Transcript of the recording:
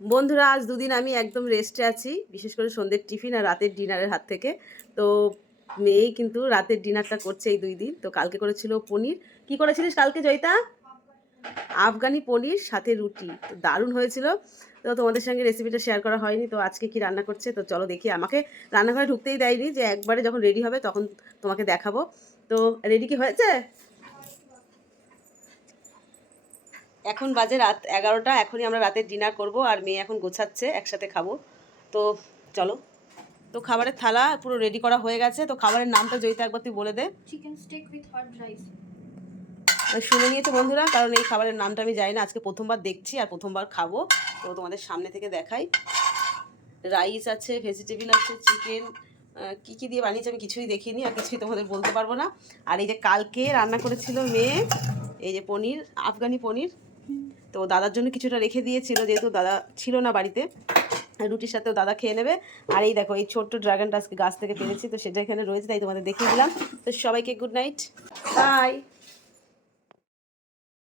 বন্ধুরা, আজ দুদিন আমি একদম রেস্টে আছি, বিশেষ করে সন্ধ্যের টিফিন আর রাতের ডিনারের হাত থেকে। তো মেয়েই কিন্তু রাতের ডিনারটা করছে এই 2 দিন। তো কালকে করেছিল পনির। কি করেছিলিস কালকে জয়িতা? আফগানি পনির সাথে রুটি, তো দারুণ হয়েছিল। তো তোমাদের সঙ্গে রেসিপিটা শেয়ার করা হয়নি। তো আজকে কি রান্না করছে তো চলো দেখি। আমাকে রান্নাঘরে ঢুকতেই দেয়নি, যে একবারে যখন রেডি হবে তখন তোমাকে দেখাবো। তো রেডি কি হয়েছে? এখন বাজে রাত 11টা, এখনই আমরা রাতের ডিনার করব আর মেয়ে এখন গোছাচ্ছে, একসাথে খাবো। তো চলো। তো খাবারের থালা পুরো রেডি করা হয়ে গেছে। তো খাবারের নামটা জয়িতা একবার তুই বলে দে। Chicken steak with hot rice. শুনে নিয়েছো বন্ধুরা, কারণ এই খাবারের নামটা আমি জানি না, আজকে প্রথমবার দেখছি আর প্রথমবার খাবো। তো তোমাদের সামনে থেকে দেখাই। রাইস আছে, ভেজিটেবল আছে, চিকেন, কী কী দিয়ে বানিয়েছে আমি কিছুই দেখিনি আর কিছুই তোমাদের বলতে পারবো না। আর এই যে কালকে রান্না করেছিল মেয়ে, এই যে পনির, আফগানি পনির। তো দাদার জন্য কিছুটা রেখে দিয়েছিল, যেহেতু দাদা ছিল না বাড়িতে। রুটির সাথেও দাদা খেয়ে নেবে। আর এই দেখো, এই ছোট্ট ড্রাগনটা আজকে গাছ থেকে পেরেছি, তো সেটা এখানে রয়েছে, তাই তোমাদের দেখিয়ে দিলাম। তো সবাইকে গুড নাইট, বাই।